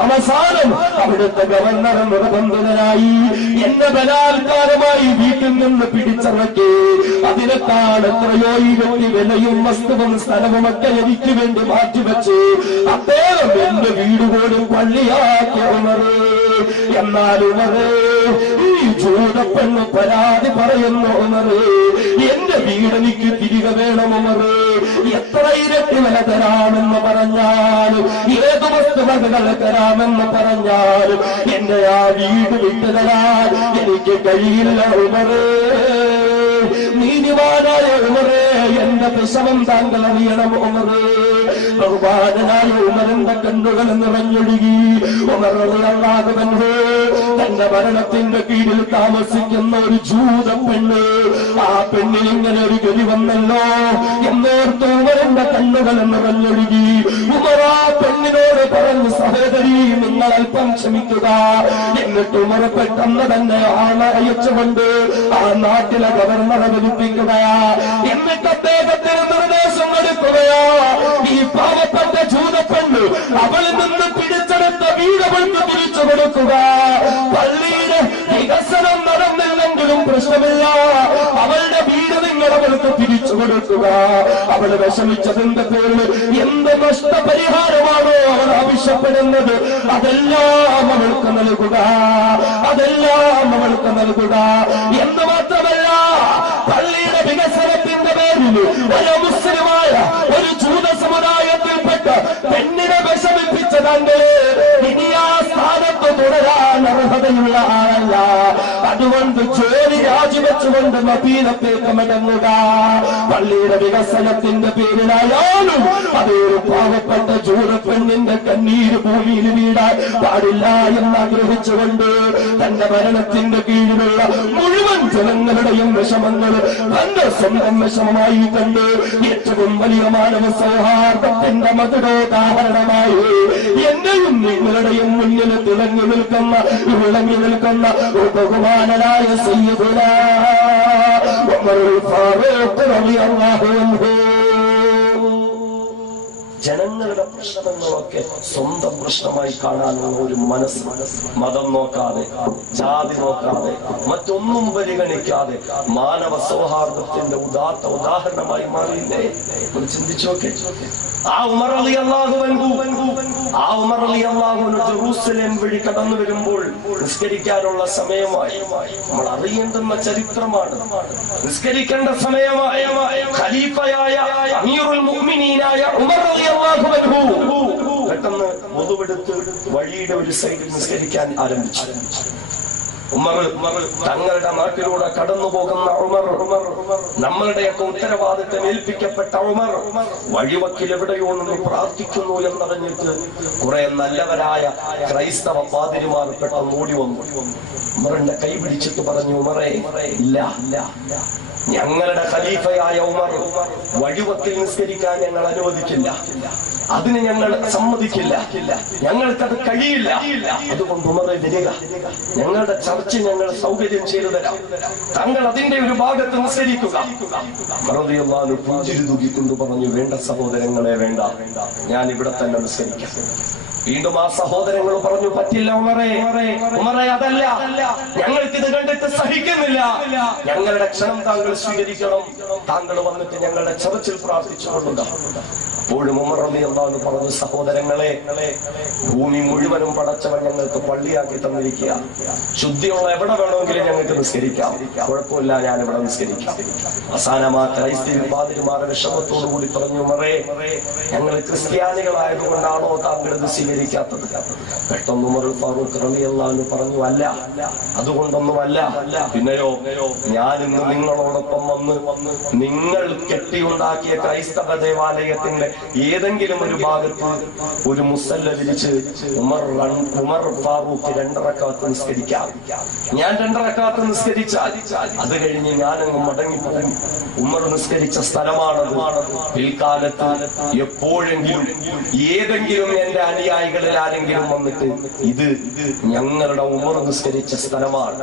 അവസാനം അവിടുത്തെ ഗവർണർ നിർബന്ധിതനായി എന്നെ ബലാത്കാരമായി വീട്ടിൽ നിന്ന് പിടിച്ചിറക്കി. അതിനേക്കാൾ എത്രയോ ഈ വ്യക്തി വിലയും വസ്തുവും സ്ഥലവുമൊക്കെ എനിക്ക് വേണ്ടി മാറ്റിവെച്ച് അദ്ദേഹം എന്റെ വീട് പോലും പള്ളിയാക്കിയ ഉമറേ. എന്നാൽ ഉമറേ, ഈ ജൂതപ്പെണ്ണ് പരാതി പറയുന്നു ഉമറേ, എന്റെ വീടെനിക്ക് തിരികെ വേണം ഉമറേ. എത്ര ഇരട്ടി വില തരാമെന്ന് പറഞ്ഞാലും, ഏത് വസ്തുവകകൾ തരാമെന്ന് പറഞ്ഞാലും എന്റെ ആ വീട് വിട്ടു തരാൻ എനിക്ക് കഴിയില്ല ഉമറേ. നീതിമാനായ ഉമറേ, എന്റെ വിഷമം താങ്കൾ അറിയണം ഉമറേ. ബഹുമാനനായ ഉമറിന്റെ കണ്ണുകൾ നിറഞ്ഞൊഴുകി. ഉമർ റളിയല്ലാഹു അൻഹു തന്റെ ഭരണത്തിന്റെ കീഴിൽ താമസിക്കുന്ന ഒരു ജൂത പെണ്ണ്, ആ പെണ്ണിന് ഇങ്ങനെ ഒരു ഗതി വന്നല്ലോ എന്നോർത്ത് ഉമറിന്റെ കണ്ണുകൾ നിറഞ്ഞൊഴുകി. ഉമർ ആ പെണ്ണിനോട് പറഞ്ഞു, സഹോദരി നിങ്ങൾ അല്പം ക്ഷമിക്കുക. എന്നിട്ട് ഉമർ പെട്ടെന്ന് തന്നെ ആളെ അയച്ചുകൊണ്ട് ആ നാട്ടിലെ ഗവർണറെ വിളിപ്പിക്കുകയാ. എന്നിട്ട് അദ്ദേഹത്തിന് നിർദ്ദേശം കൊടുക്കുകയാ, ഈ പാവപ്പെട്ട ജൂതപ്പെണ്ണ് അവളിൽ നിന്ന് പിടിച്ചെടുത്ത വീട് അവൾക്ക് തിരിച്ചു കൊടുക്കുക. പള്ളിയുടെ വികസനം നടന്നില്ലെങ്കിലും പ്രശ്നമില്ല, അവളുടെ വീട് നിങ്ങൾ അവൾക്ക് തിരിച്ചു കൊടുക്കുക. അവൾ വിഷമിച്ചതിന്റെ പേരിൽ എന്ത് നഷ്ടപരിഹാരമാണോ അവൾ ആവശ്യപ്പെടുന്നത് അതെല്ലാം അവൾക്ക് നൽകുക, അതെല്ലാം അവൾക്ക് നൽകുക. എന്ന് മാത്രമല്ല, പള്ളിയുടെ വികസനത്തിന്റെ പേരിൽ ഒരു മുസ്ലിമായ ഒരു ജൂത സമുദായത്തിൽപ്പെട്ട പെണ്ണിനെ വിഷമിപ്പിച്ചതാണ്ട് ഇനി ആ സ്ഥാനത്ത് തുടരാൻ അർഹതയുള്ള ആളല്ല. അതുകൊണ്ട് ജോലി രാജിവെച്ചുകൊണ്ട് മദീനത്തേക്ക് മടങ്ങുക. പള്ളിയുടെ വികസനത്തിന്റെ പേരിലായാലും അതൊരു പാവപ്പെട്ട ജൂത പെണ്ണിന്റെ കണ്ണീര് ഭൂമിയിൽ വീഴാൻ പാടില്ല എന്നാഗ്രഹിച്ചുകൊണ്ട് തന്റെ ഭരണത്തിന്റെ കീഴിലുള്ള മുഴുവൻ ജനങ്ങളുടെയും വിഷമങ്ങൾ തന്റെ സ്വന്തം വിഷമമായി കണ്ട് ഏറ്റവും വലിയ മാനവ സൗഹാർദ്ദത്തിന്റെ മധുരോദാഹരണമായി എന്റെയും നിങ്ങളുടെയും മുന്നിൽ തിളങ്ങി നിൽക്കുന്ന ബഹുമാനനായ സയ്യിദുനാ ഉമറുൽ ഫാറൂഖ് റളിയല്ലാഹു അൻഹു ജനങ്ങളുടെ പ്രശ്നങ്ങളൊക്കെ സ്വന്തം പ്രശ്നമായി കാണാനുള്ള ഒരു മനസ്സ്, മതം നോക്കാതെ, ജാതി നോക്കാതെ, മറ്റൊന്നും പരിഗണിക്കാതെ മാനവ സൗഹാർദ്ദത്തിന്റെ ഉദാത്ത ഉദാഹരണമായി മാറിയില്ലേ? ഒന്ന് ചിന്തിച്ചു നോക്കെ. ആ ഉമർ റളിയല്ലാഹു അൻഹു ജെറൂസലേം വഴി കടന്നു വരുമ്പോൾ നിസ്കരിക്കാനുള്ള സമയമായി. നമ്മൾ അറിയേണ്ടുന്ന ചരിത്രമാണ്. നിസ്കരിക്കേണ്ട സമയമായ ഖലീഫയായ അമീറുൽ മുഅ്മിനീനായ ഉമർ റളിയല്ലാഹു അൻഹു പെട്ടെന്ന് വുദുവെടുത്ത് വഴിയുടെ ഒരു സൈഡിൽ നിസ്കരിക്കാൻ ആരംഭിച്ചു. ഉമർ തങ്ങളുടെ നാട്ടിലൂടെ കടന്നു പോകുന്ന ഉമർ, നമ്മളുടെയൊക്കെ ഉത്തരവാദിത്തം ഏൽപ്പിക്കപ്പെട്ട ഉമർ വഴിവക്കിൽ എവിടെയോ നിന്ന് പ്രാർത്ഥിക്കുന്നു എന്നറിഞ്ഞിട്ട് കുറെ നല്ലവരായ ക്രൈസ്തവ പാതിരിമാർ പെട്ടെന്ന് ഓടി വന്നു. ഉമറിന്റെ കൈ പിടിച്ചിട്ട് പറഞ്ഞു, ഉമറേ, ഇല്ല, ഞങ്ങളുടെ ഖലീഫയായ ഉമർ വഴിവക്കിൽ നിസ്കരിക്കാൻ ഞങ്ങൾ അനുവദിക്കില്ല, അതിന് ഞങ്ങൾ സമ്മതിക്കില്ല, ഞങ്ങൾക്കത് കഴിയില്ല. അതുകൊണ്ട് ഉമറെ വരിക, ഞങ്ങളുടെ ചർച്ച ഞങ്ങൾ സൗകര്യം ചെയ്തു തരാം, താങ്കൾ അതിന്റെ ഒരു ഭാഗത്ത് നിസ്കരിക്കുക. റളിയല്ലാഹു പുഞ്ചിരി തൂക്കിക്കൊണ്ട് പറഞ്ഞു, വേണ്ട സഹോദരങ്ങളെ, വേണ്ട, ഞാൻ ഇവിടെ തന്നെ നിസ്കരിക്കാം. വീണ്ടും ആ സഹോദരങ്ങൾ പറഞ്ഞു, പറ്റില്ല ഉമറേ, അതല്ല, ഞങ്ങൾക്കിത് കണ്ടിട്ട് സഹിക്കുന്നില്ല, ഞങ്ങളുടെ ക്ഷണം താങ്കൾ സ്വീകരിക്കണം, താങ്കൾ വന്നിട്ട് ഞങ്ങളുടെ ചർച്ചിൽ പ്രാർത്ഥിച്ചു കൊള്ളുക. അപ്പോഴും ഉമർ റളിയല്ലാഹു പറഞ്ഞു, സഹോദരങ്ങളെ, ഭൂമി മുഴുവനും പടച്ചവൻ ഞങ്ങൾക്ക് പള്ളിയാക്കി തന്നിരിക്കുക, ശുദ്ധിയുള്ള എവിടെ വേണമെങ്കിലും ഞങ്ങൾക്ക് നിസ്കരിക്കാം, കുഴപ്പമില്ല, ഞാൻ ഇവിടെ നിസ്കരിക്കാം. അവസാനമാ ക്രൈസ്തവ പാതിരിമാരുടെ വിഷമത്തോടു കൂടി പറഞ്ഞു, ഉമറേ, ഞങ്ങൾ ക്രിസ്ത്യാനികളായതുകൊണ്ടാണോ താങ്കൾ ഇത് സ്വീകരിക്കാത്തത്? പെട്ടെന്ന് ഉമർ ഫാറൂഖ് റളിയല്ലാഹു പറഞ്ഞു, അല്ല, അതുകൊണ്ടൊന്നുമല്ല, പിന്നെയോ, ഞാൻ ഇന്ന് നിങ്ങളോടൊപ്പം വന്ന് നിങ്ങൾ കെട്ടിയുണ്ടാക്കിയ ക്രൈസ്തവ ദേവാലയത്തിന്റെ ഏതെങ്കിലും ഒരു ഭാഗത്ത് ഒരു മുസല്ല വിരിച്ച് ഉമർ ഫാറൂഖ് 2 റക്അത്ത് നിസ്കരിക്കാം. ഞാൻ 2 റക്അത്ത് നിസ്കരിച്ചാൽ അത് കഴിഞ്ഞ് ഞാനങ്ങ് മടങ്ങിപ്പോകും. ഉമർ നിസ്കരിച്ച സ്ഥലമാണത്. പിൽക്കാലത്ത് എപ്പോഴെങ്കിലും ഏതെങ്കിലും എന്റെ അനുയായികളിൽ ആരെങ്കിലും വന്നിട്ട് ഇത് ഞങ്ങളുടെ ഉമർ നിസ്കരിച്ച സ്ഥലമാണ്,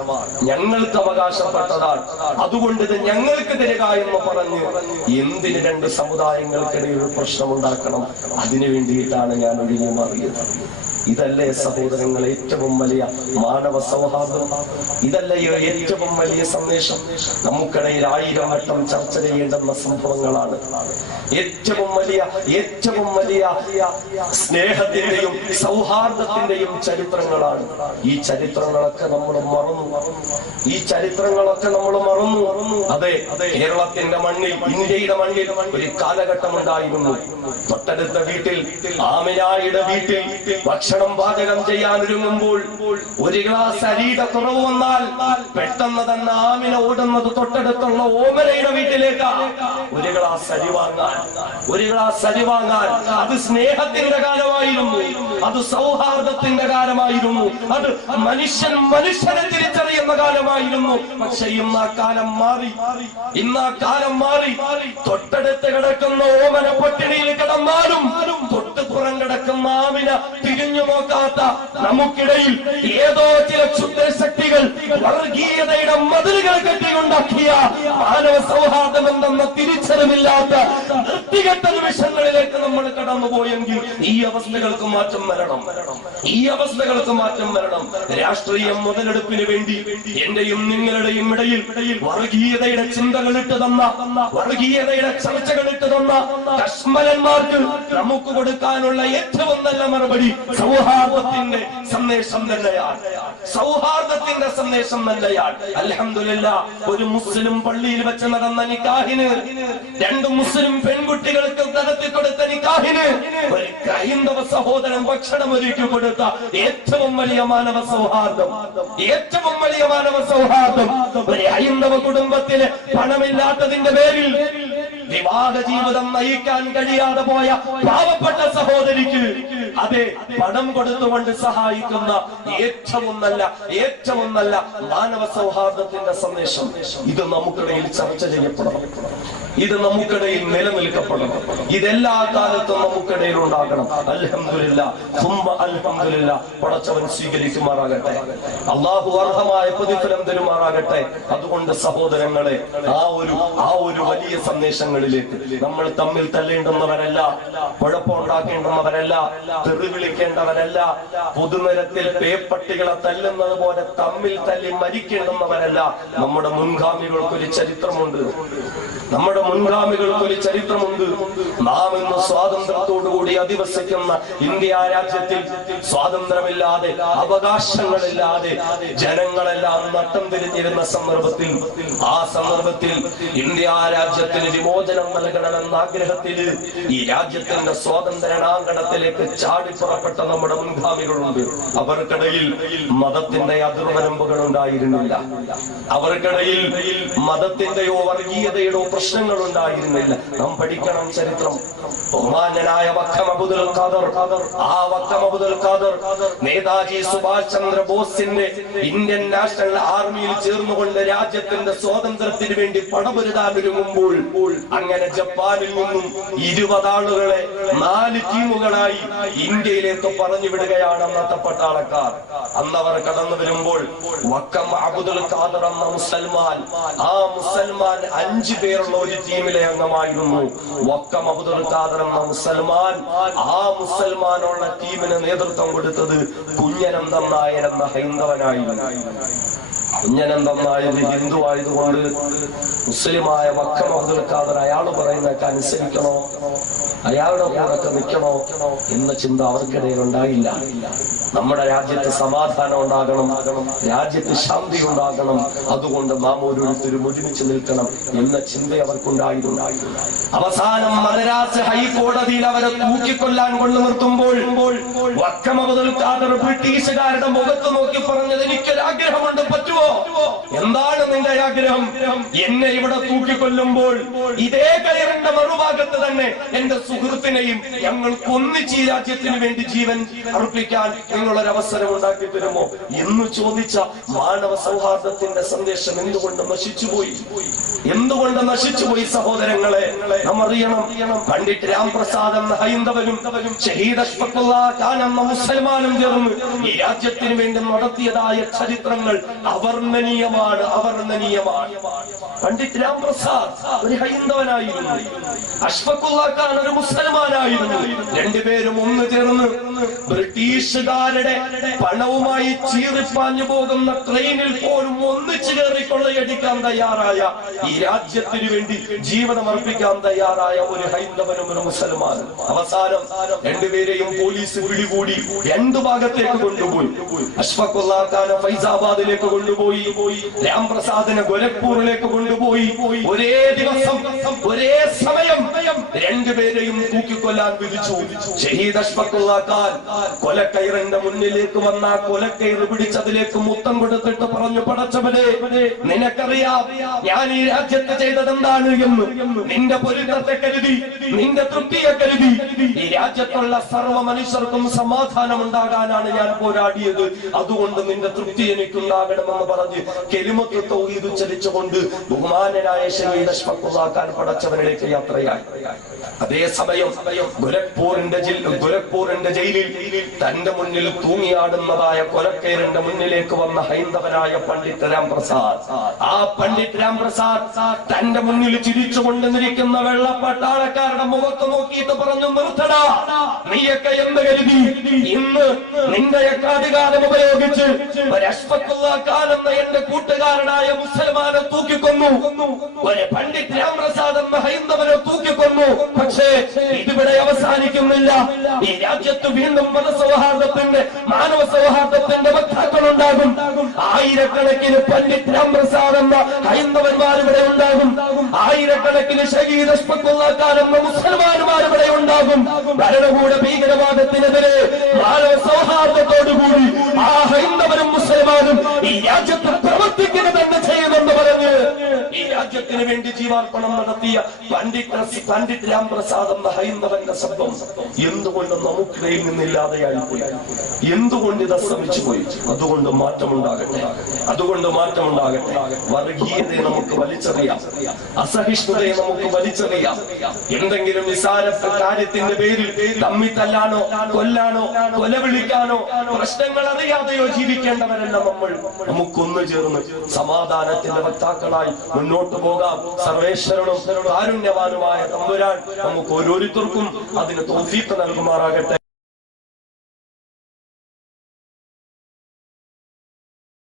ഞങ്ങൾക്ക് അവകാശപ്പെട്ടതാണ്, അതുകൊണ്ട് ഇത് ഞങ്ങൾക്ക് തരിക എന്ന് പറഞ്ഞ് എന്തിന് 2 സമുദായങ്ങൾക്കിടയിൽ പ്രശ്നമുണ്ടാക്കണം? അതിനു വേണ്ടിയിട്ടാണ് ഞാൻ ഒഴിഞ്ഞു മാറിയത്. ഇതല്ലേ സഹോദരങ്ങൾ ഏറ്റവും വലിയ മാനവ സൗഹാർദ്ദം? ഇതല്ലയോ ഏറ്റവും വലിയ സന്ദേശം? നമുക്കിടയിൽ 1000 വട്ടം ചർച്ച ചെയ്യേണ്ടുന്ന സംഭവങ്ങളാണ്. ഏറ്റവും വലിയ സ്നേഹത്തിന്റെയും സൗഹാർദ്ദത്തിന്റെയും ചരിത്രങ്ങളാണ്. ഈ ചരിത്രങ്ങളൊക്കെ നമ്മൾ മറന്നു. അതെ, കേരളത്തിന്റെ മണ്ണിൽ, ഇന്ത്യയുടെ മണ്ണിൽ ഒരു കാലഘട്ടം ഉണ്ടായിരുന്നു. തൊട്ടടുത്ത വീട്ടിൽ, ആമിനായുടെ വീട്ടിൽ ഭക്ഷണം പാചകം ചെയ്യാൻ ഒരുങ്ങുമ്പോൾ ഒരു ഗ്ലാസ് അരിയുടെ കുറവ് വന്നാൽ പെട്ടെന്ന് തന്നെ ആമിന ഓടുന്നത് തൊട്ടടുത്തുള്ള ഓമനയുടെ വീട്ടിലേക്ക് ഒരു ഗ്ലാസ് അരി വാങ്ങാൻ. അത് സ്നേഹത്തിന്റെ കാലമായിരുന്നു, അത് സൗഹാർദ്ദത്തിന്റെ കാലമായിരുന്നു, അത് മനുഷ്യനെ തിരിച്ചറിയുന്ന കാലമായിരുന്നു. പക്ഷെ ഇന്ന് ആ കാലം മാറി. തൊട്ടടുത്ത് കിടക്കുന്ന ഓമന പട്ടിണിയിൽ കിടന്നാലും തൊട്ടുപുറം കിടക്കുന്ന ആമിന തിരിഞ്ഞു നോക്കാത്ത നമുക്കിടയിൽ ഏതോ ചില ക്ഷുദ്രശക്തികൾ വർഗീയതയുടെ മതിലുകൾ കെട്ടിയുണ്ടാക്കിയ മാനവ സൗഹാർദ്ദം എന്തെന്ന തിരിച്ചറിവില്ലാത്ത വൃത്തികെട്ട നിമിഷങ്ങളിലേക്ക് നമ്മൾ കടന്നുപോയെങ്കിൽ ഈ അവസ്ഥകൾക്ക് മാറ്റം വരണം. രാഷ്ട്രീയം മുതലെടുപ്പിന് വേണ്ടി എന്റെയും നിങ്ങളുടെയും ഇടയിൽ വർഗീയതയുടെ ചിന്തകളിട്ട് തന്ന, വർഗീയതയുടെ ചർച്ചകളിട്ട് തന്ന കശ്മലന്മാർക്ക് നമുക്ക് കൊടുക്കാനുള്ള ഏറ്റവും നല്ല മറുപടി സൗഹാർദ്ദത്തിന്റെ സന്ദേശം തന്നെയാണ്. അൽഹംദുലില്ലാഹ്, ഒരു മുസ്ലിം പള്ളിയിൽ വെച്ച് നടന്ന നിക്കാഹിന്, 2 മുസ്ലിം പെൺകുട്ടികൾക്ക് നടത്തിക്കൊടുത്ത നിക്കാഹിന് ഒരു ഹൈന്ദവ സഹോദരൻ ഭക്ഷണം ഒരുക്കി കൊടുത്ത ഏറ്റവും വലിയ മാനവ സൗഹാർദ്ദം. ഒരു ഹൈന്ദവ കുടുംബത്തിന് പണമില്ലാത്തതിന്റെ പേരിൽ വിവാഹ ജീവിതം നയിക്കാൻ കഴിയാതെ പോയ പാവപ്പെട്ട സഹോദരിക്ക് അതെ പണം കൊടുത്തുകൊണ്ട് സഹായിക്കുന്ന ഏറ്റവും നല്ല മാനവ സൗഹാർദ്ദത്തിന്റെ സന്ദേശം ഇത് നമുക്കിടയിൽ ചർച്ച ചെയ്യപ്പെടണം, ഇത് നമുക്കിടയിൽ നിലനിൽക്കപ്പെടണം, ഇതെല്ലാ കാലത്തും നമുക്കിടയിൽ ഉണ്ടാകണം. അൽഹംദുലില്ലാഹ്, അൽഹംദുലില്ലാഹ്. പടച്ചവൻ സ്വീകരിക്കുമാറാകട്ടെ, അള്ളാഹു അർഹമായ പ്രതിഫലം തരുമാറാകട്ടെ. അതുകൊണ്ട് സഹോദരങ്ങളെ, ആ ഒരു വലിയ സന്ദേശങ്ങളിലേക്ക് നമ്മൾ തമ്മിൽ തല്ലേണ്ടുന്നവരല്ല, കുഴപ്പമുണ്ടാക്കേണ്ടുന്നവരല്ല, തെറി വിളിക്കേണ്ടവരല്ല, പൊതുനിരത്തിൽ പേപ്പട്ടികളെ തല്ലുന്നത് പോലെ തമ്മിൽ തല്ലി മരിക്കേണ്ടുന്നവരല്ല. നമ്മുടെ മുൻഗാമികൾക്കൊരു ചരിത്രമുണ്ട്. നാം ഇന്ന് സ്വാതന്ത്ര്യത്തോടുകൂടി അധിവസിക്കുന്ന ഇന്ത്യ രാജ്യത്തിൽ സ്വാതന്ത്ര്യമില്ലാതെ, അവകാശങ്ങളില്ലാതെ ജനങ്ങളെല്ലാം നട്ടം തിരിഞ്ഞിരുന്ന സന്ദർഭത്തിൽ, ആ സന്ദർഭത്തിൽ ഇന്ത്യ രാജ്യത്തിന് വിമോചനം നൽകണമെന്ന ആഗ്രഹത്തിൽ ഈ രാജ്യത്തിന്റെ സ്വാതന്ത്ര്യാങ്കണത്തിലേക്ക് ചാടി പുറപ്പെട്ട നമ്മുടെ മുൻഗാമികളുണ്ട്. അവർക്കിടയിൽ മതത്തിന്റെ അതിർവരമ്പുകൾ ഉണ്ടായിരുന്നില്ല, അവർക്കിടയിൽ മതത്തിന്റെയോ വർഗീയതയുടെയോ പ്രശ്നങ്ങൾ ഉണ്ടായിരുന്നില്ല. നാം പഠിക്കണം ചരിത്രം. ബഹുമാന്യനായ വക്കം അബ്ദുൽ ഖാദർ നേതാജി സുഭാഷ് ചന്ദ്ര ബോസിന്റെ ഇന്ത്യൻ നാഷണൽ ആർമിയിൽ ചേർന്നുകൊണ്ട് രാജ്യത്തിന്റെ സ്വാതന്ത്ര്യത്തിന് വേണ്ടി പടപൊരുതാൻ ഒരുങ്ങുമ്പോൾ അങ്ങനെ ജപ്പാനിൽ നിന്നും 20 ആളുകളെ 4 ടീമുകളായി ഇന്ത്യയിലേക്ക് പറഞ്ഞു വിടുകയാണ് അന്നത്തെ പട്ടാളക്കാർ. അന്നവർ കടന്നു വരുമ്പോൾ വക്കം അബ്ദുൽ ഖാദർ എന്ന മുസൽമാൻ, ആ മുസൽമാൻ 5 പേരുള്ള ഒരു ടീമിലെ അംഗമായിരുന്നു. വക്കം അബ്ദുൽ ഖാദർ എന്ന മുസൽമാൻ, ആ മുസൽമാനുള്ള ടീമിന് നേതൃത്വം കൊടുത്തത് കുഞ്ഞനന്തം നായർ എന്ന ഹൈന്ദവനായിരുന്നു. കുഞ്ഞനന്തം നായർ ഹിന്ദു ആയതുകൊണ്ട് മുസ്ലിമായ വക്കം അബ്ദുൽ ഖാദർ അയാൾ പറയുന്നതൊക്കെ അനുസരിക്കണോ, അയാളുടെ കൂടെ നിൽക്കണോ എന്ന ചിന്ത അവർക്കിടയിൽ ഉണ്ടായില്ല. നമ്മുടെ രാജ്യത്ത് സമാധാനം ഉണ്ടാകണം, രാജ്യത്ത് ശാന്തി ഉണ്ടാകണം, അതുകൊണ്ട് നാം ഓരോരുത്തരും ഒരുമിച്ച് നിൽക്കണം എന്ന ചിന്ത അവർക്കുണ്ടായിരുന്നു. അവസാനം മദ്രാസ് ഹൈക്കോടതിയിൽ അവരെ തൂക്കിക്കൊല്ലാൻ കൊണ്ടു നിർത്തുമ്പോൾ വക്കം അബ്ദുൽ ഖാദർ ബ്രിട്ടീഷുകാരുടെ മുഖത്ത് നോക്കി പറഞ്ഞത്, എനിക്കൊരാഗ്രഹമുണ്ട്, പറ്റുമോ? എന്താണ് നിന്റെ ആഗ്രഹം? എന്നെ ഇവിടെ തൂക്കിക്കൊല്ലുമ്പോൾ ഇതേ കയറിന്റെ മറുഭാഗത്ത് തന്നെ എന്റെ സുഹൃത്തിനെയും ഞങ്ങൾക്ക് ഒന്നിച്ച് ഈ രാജ്യത്തിന് വേണ്ടി ജീവൻ അർപ്പിക്കാൻ നിങ്ങളൊരവസരം ഉണ്ടാക്കി തരുമോ എന്ന് ചോദിച്ച മാനവ സൗഹാർദ്ദത്തിന്റെ സന്ദേശം എന്തുകൊണ്ട് നശിച്ചുപോയി സഹോദരങ്ങളെ? നാം അറിയണം, പണ്ഡിറ്റ് രാംപ്രസാദ് എന്ന ഹൈന്ദവനും ഷഹീദ് അഷ്ഫഖുല്ലാ ഖാൻ എന്ന മുസൽമാനും ചേർന്ന് ഈ രാജ്യത്തിന് വേണ്ടി നടത്തിയതായ ചരിത്രങ്ങൾ അവർണ്ണനീയമാണ്. പണ്ഡിറ്റ് രാംപ്രസാദ് ഒരു ഹൈന്ദവനായിരുന്നു, അഷ്ഫഖുല്ലാ ഖാൻ ഒരു മുസൽമാനായിരുന്നു. രണ്ടുപേരും ഒന്ന് ചേർന്ന് ബ്രിട്ടീഷുകാരുടെ പണവുമായി ചീറിപ്പാഞ്ഞു പോകുന്ന ട്രെയിനിൽ പോലും ഒന്നിച്ചു കയറി കൊള്ളയടിക്കാൻ തയ്യാറായ, ഈ രാജ്യത്തിന് വേണ്ടി ജീവിതം അർപ്പിക്കാൻ തയ്യാറായ ഒരു ഹൈന്ദവനും ഒരു മുസൽമാനും. അവസാനം രണ്ടുപേരെയും പോലീസ് പിടികൂടി 2 ഭാഗത്തേക്ക് കൊണ്ടുപോയി. അഷ്ഫഖുല്ലാ ഖാനെ ഫൈസാബാദിലേക്ക് കൊണ്ടുപോയി, രാംപ്രസാദിനെ ഗോരഖ്പൂരിലേക്ക് കൊണ്ടുപോയി. ഒരേ ദിവസം ഒരേ സമയം രണ്ടുപേരെയും തൂക്കിക്കൊല്ലാൻ വിധിച്ചു. ഷഹീദ് അഷ്ഫഖുല്ലാ ഖാൻ കൊലക്കയറിന്റെ മുന്നിലേക്ക് വന്ന കൊലക്കയറ് പിടിച്ചതിലേക്ക് മുത്തം കൊടുത്തിട്ട് പറഞ്ഞു, പടച്ചവനെ നിനക്കറിയാം ഞാൻ ഈ രാജ്യത്ത് ചെയ്തത് എന്താണ് എന്ന്. നിന്റെ പൊരുത്തത്തെ കരുതി, നിന്റെ തൃപ്തിയെ കരുതി ഈ രാജ്യത്തുള്ള സർവ്വ മനുഷ്യർക്കും സമാധാനം ഉണ്ടാകാനാണ് ഞാൻ പോരാടിയത്. അതുകൊണ്ട് നിന്റെ തൃപ്തി എനിക്കുണ്ടാകണമെന്ന് പറഞ്ഞ് കെലിമത്ത് തൗഹീദ് ഉച്ചരിച്ചുകൊണ്ട് ബഹുമാനനായ ഷഹീദ് അഷ്ഫഖുല്ലാ ഖാൻ പടച്ചവനിലേക്ക് യാത്രയായി. അതേസമയം ഗോരഖ്പൂരിന്റെ ജയിലിൽ തന്റെ മുന്നിൽ തൂങ്ങിയാടുന്നതായ കൊലക്കയറിന്റെ മുന്നിലേക്ക് വന്ന ഹൈന്ദവനായ പണ്ഡിറ്റ് രാംപ്രസാദ്, ആ പണ്ഡിറ്റ് രാംപ്രസാദ് തന്റെ മുന്നിൽ ചിരിച്ചുകൊണ്ട് നിൽക്കുന്ന വെള്ളപ്പട്ടാളക്കാരുടെ മുഖത്ത് നോക്കിയിട്ട് പറഞ്ഞു, നിർത്തടാ, നീയൊക്കെ എന്ത് കരുതി ഇന്ന് നിന്റെയൊക്കെ അധികാരം ഉപയോഗിച്ച് അഷ്ഫഖുല്ലാ ഖാൻ എന്ന എന്റെ കൂട്ടുകാരനായ മുസൽമാനെ തൂക്കിക്കൊന്നു, ഒരു പണ്ഡിറ്റ് രാംപ്രസാദ് എന്ന ഹൈന്ദവനെ തൂക്കിക്കൊന്നു. പക്ഷേ ഇതിവിടെ അവസാനിക്കുന്നില്ല. ഈ രാജ്യത്ത് വീണ്ടും മതസൗഹാർദ്ദത്തിന്റെ, മാനവ സൗഹാർദ്ദത്തിന്റെ വക്താക്കളുണ്ടാകും. ആയിരക്കണക്കിന് പണ്ഡിറ്റ് രാംപ്രസാദ് എന്ന ഹൈന്ദവന്മാർ ഇവിടെ ഉണ്ടാകും. ആയിരക്കണക്കിന് ഷഹീദ് അഷ്ഫഖുല്ലാ ഖാൻ എന്ന മുസൽമാന്മാർ ഇവിടെ ഉണ്ടാകും. ഭരണകൂട ഭീകരവാദത്തിനെതിരെ മാനവ സൗഹാർദ്ദത്തോടുകൂടി ആ ഹൈന്ദവരും മുസൽമാനും ഈ രാജ്യത്ത് പ്രവർത്തിക്കുക തന്നെ ചെയ്യുമെന്ന് പറഞ്ഞ് ഈ രാജ്യത്തിന് വേണ്ടി ജീവാർപ്പണം നടത്തിയ പണ്ഡിറ്റ് രാംപ്രസാദ് എന്ന ഹൈന്ദവന്റെ ശബ്ദം എന്തുകൊണ്ട് നമുക്കിടയിൽ നിന്നില്ലാതെയായി പോയി? എന്തുകൊണ്ട് ഇത് അസ്തമിച്ചു പോയി? അതുകൊണ്ട് മാറ്റമുണ്ടാകട്ടെ, അതുകൊണ്ട് മാറ്റമുണ്ടാകട്ടെ. വർഗീയതയെ നമുക്ക് വലിച്ചെറിയാം, അസഹിഷ്ണുതയെ നമുക്ക് വലിച്ചെറിയാം. എന്തെങ്കിലും നിസാര കാര്യത്തിന്റെ പേരിൽ തമ്മിൽ തല്ലാനോ കൊല്ലാനോ കൊലവിളിക്കാനോ പ്രശ്നങ്ങൾ അറിയാതെയോ ജീവിക്കേണ്ടവരല്ല നമ്മൾ. നമുക്കൊന്നു ചേർന്ന് സമാധാനത്തിന്റെ വക്താക്കളായി മുന്നോട്ട് പോകാം. സർവേശ്വരനും കാരുണ്യവാനുമായ തമ്പുരാൻ നമുക്ക് ഓരോരുത്തർക്കും അതിന് തൗഫീഖ് നൽകുമാറാകട്ടെ.